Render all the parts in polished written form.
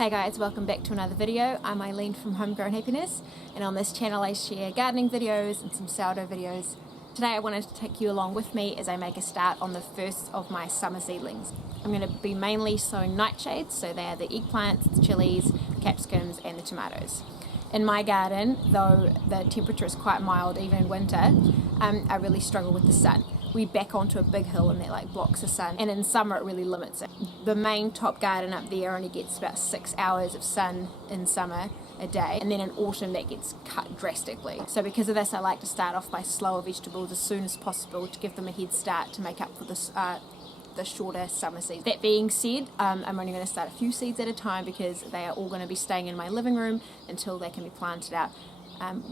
Hey guys, welcome back to another video. I'm Eileen from Homegrown Happiness, and on this channel I share gardening videos and some sourdough videos. Today I wanted to take you along with me as I make a start on the first of my summer seedlings. I'm going to be mainly sowing nightshades, so they are the eggplants, the chillies, the capsicums and the tomatoes. In my garden, though the temperature is quite mild even in winter, I really struggle with the sun. We back onto a big hill and that blocks the sun, and in summer it really limits it. The main top garden up there only gets about 6 hours of sun in summer a day, and then in autumn that gets cut drastically. So because of this, I like to start off by slower vegetables as soon as possible to give them a head start to make up for the shorter summer season. That being said, I'm only going to start a few seeds at a time because they are all going to be staying in my living room until they can be planted out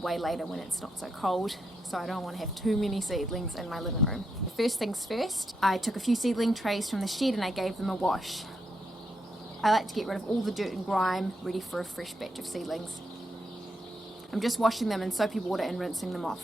way later when it's not so cold, so I don't want to have too many seedlings in my living room. First things first, I took a few seedling trays from the shed and I gave them a wash. I like to get rid of all the dirt and grime, ready for a fresh batch of seedlings. I'm just washing them in soapy water and rinsing them off.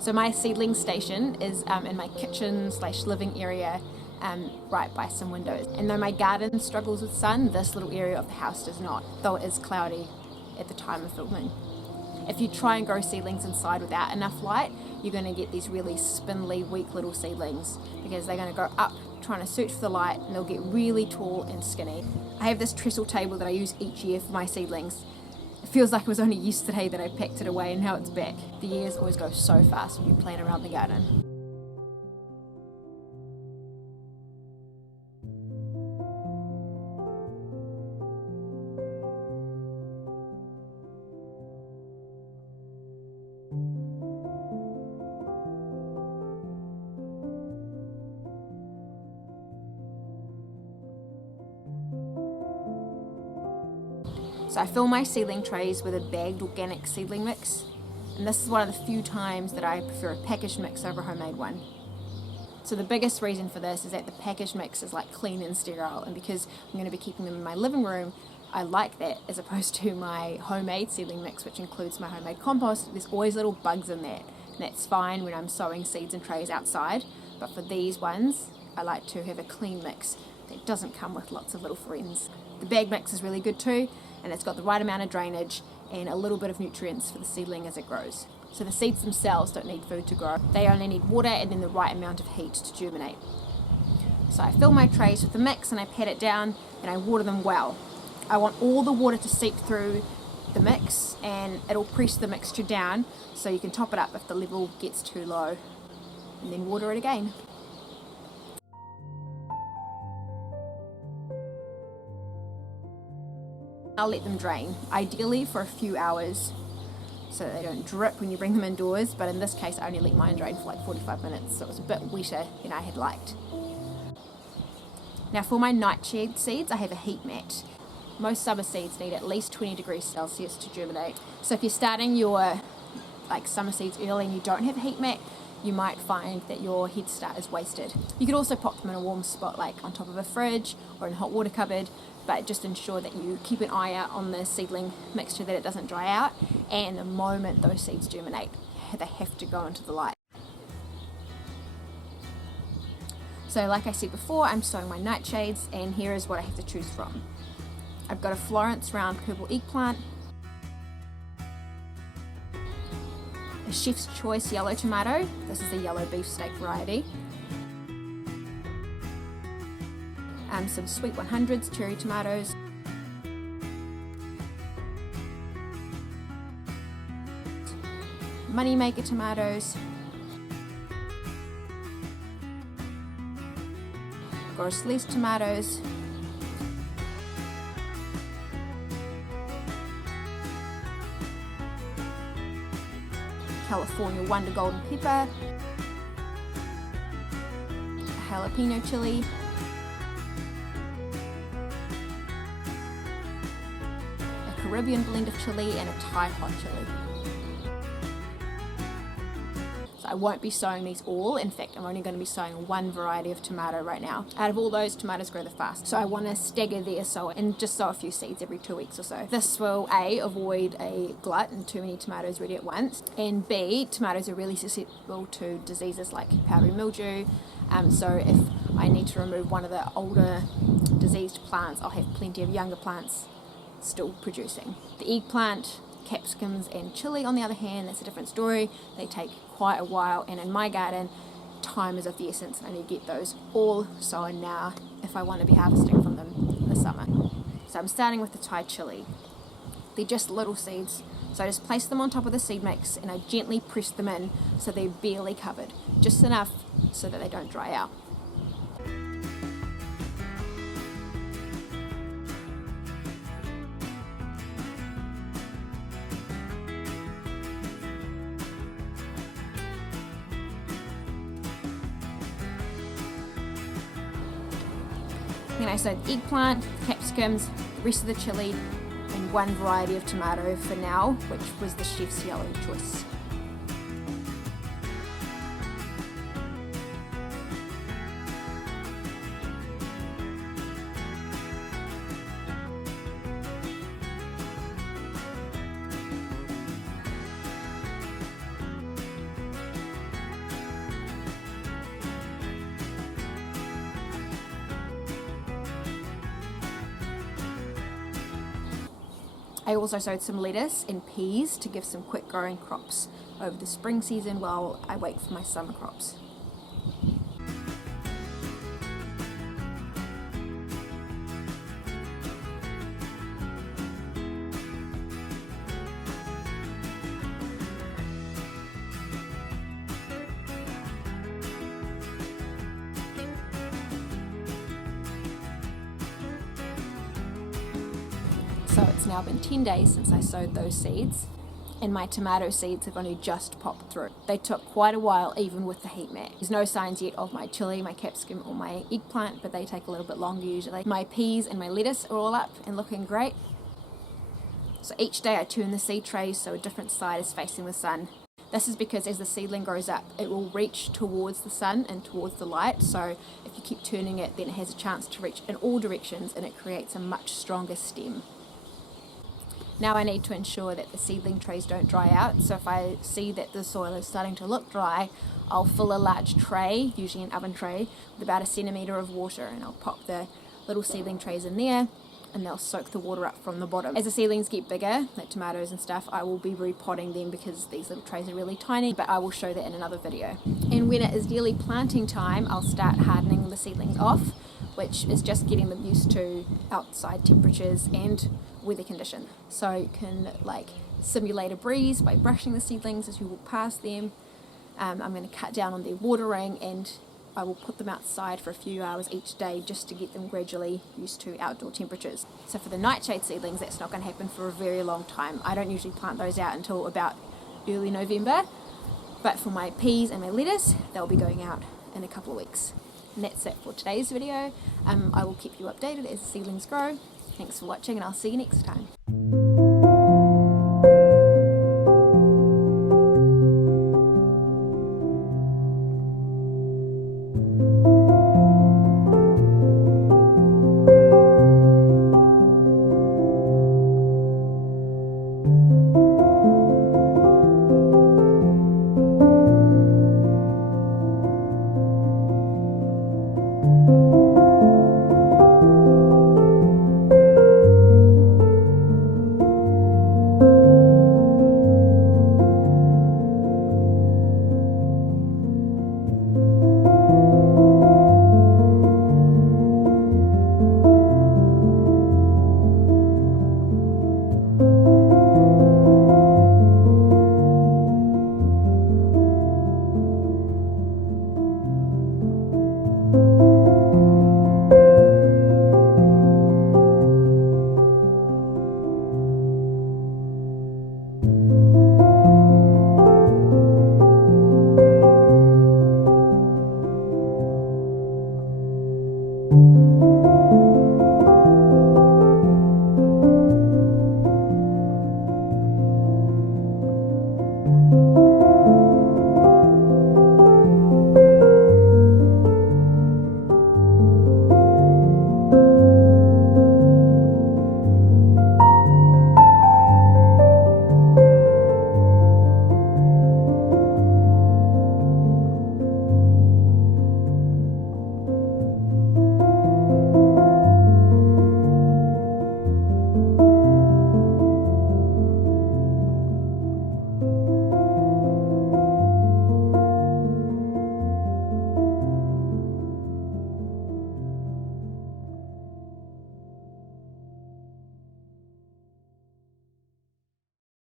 So my seedling station is in my kitchen / living area, right by some windows. And though my garden struggles with sun, this little area of the house does not, though it is cloudy at the time of filming. If you try and grow seedlings inside without enough light, you're going to get these really spindly, weak little seedlings because they're going to go up trying to search for the light and they'll get really tall and skinny. I have this trestle table that I use each year for my seedlings. It feels like it was only yesterday that I packed it away and now it's back. The years always go so fast when you plan around the garden. So I fill my seedling trays with a bagged organic seedling mix, and this is one of the few times that I prefer a packaged mix over a homemade one. So the biggest reason for this is that the packaged mix is clean and sterile, and because I'm going to be keeping them in my living room, I like that as opposed to my homemade seedling mix, which includes my homemade compost. There's always little bugs in that, and that's fine when I'm sowing seeds in trays outside, but for these ones I like to have a clean mix that doesn't come with lots of little friends. The bag mix is really good too, and it's got the right amount of drainage and a little bit of nutrients for the seedling as it grows. So the seeds themselves don't need food to grow. They only need water and then the right amount of heat to germinate. So I fill my trays with the mix and I pat it down and I water them well. I want all the water to seep through the mix and it'll press the mixture down, so you can top it up if the level gets too low, and then water it again. I'll let them drain, ideally for a few hours so that they don't drip when you bring them indoors, but in this case I only let mine drain for 45 minutes, so it was a bit wetter than I had liked. Now for my nightshade seeds, I have a heat mat. Most summer seeds need at least 20 degrees Celsius to germinate, so if you're starting your summer seeds early and you don't have a heat mat, you might find that your head start is wasted. You could also pop them in a warm spot on top of a fridge or in a hot water cupboard, but just ensure that you keep an eye out on the seedling mixture, that it doesn't dry out, and the moment those seeds germinate, they have to go into the light. So like I said before, I'm sowing my nightshades, and here is what I have to choose from. I've got a Florence round purple eggplant, a Chef's Choice yellow tomato, this is the yellow beefsteak variety, some sweet 100s cherry tomatoes, moneymaker tomatoes, Grossley's tomatoes, California Wonder Golden Pepper, a jalapeno chili, a Caribbean blend of chili, and a Thai hot chili. So I won't be sowing these all. In fact, I'm only going to be sowing one variety of tomato right now. Out of all those, tomatoes grow the fastest. So I want to stagger their sowing and just sow a few seeds every 2 weeks or so. This will A, avoid a glut and too many tomatoes ready at once, and B, tomatoes are really susceptible to diseases like powdery mildew. So if I need to remove one of the older diseased plants, I'll have plenty of younger plants still producing. The eggplant, capsicums and chili, on the other hand, that's a different story. They take quite a while, and in my garden, time is of the essence, and I need to get those all sown now if I want to be harvesting from them in the summer. So I'm starting with the Thai chili. They're just little seeds, so I just place them on top of the seed mix and I gently press them in so they're barely covered, just enough so that they don't dry out. Then I sowed the eggplant, capsicums, the rest of the chili, and one variety of tomato for now, which was the chef's yellow choice. I also sowed some lettuce and peas to give some quick growing crops over the spring season while I wait for my summer crops. So it's now been 10 days since I sowed those seeds, and my tomato seeds have only just popped through. They took quite a while even with the heat mat. There's no signs yet of my chili, my capsicum or my eggplant, but they take a little bit longer usually. My peas and my lettuce are all up and looking great. So each day I turn the seed trays so a different side is facing the sun. This is because as the seedling grows up, it will reach towards the sun and towards the light. So if you keep turning it, then it has a chance to reach in all directions and it creates a much stronger stem. Now I need to ensure that the seedling trays don't dry out, so if I see that the soil is starting to look dry, I'll fill a large tray, usually an oven tray, with about 1 centimetre of water, and I'll pop the little seedling trays in there and they'll soak the water up from the bottom. As the seedlings get bigger, like tomatoes and stuff, I will be repotting them because these little trays are really tiny, but I will show that in another video. And when it is nearly planting time, I'll start hardening the seedlings off, which is just getting them used to outside temperatures and weather condition. So you can simulate a breeze by brushing the seedlings as you walk past them. I'm going to cut down on their watering, and I will put them outside for a few hours each day just to get them gradually used to outdoor temperatures. So for the nightshade seedlings, that's not going to happen for a very long time. I don't usually plant those out until about early November, but for my peas and my lettuce, they'll be going out in a couple of weeks. And that's it for today's video. I will keep you updated as the seedlings grow. Thanks for watching, and I'll see you next time.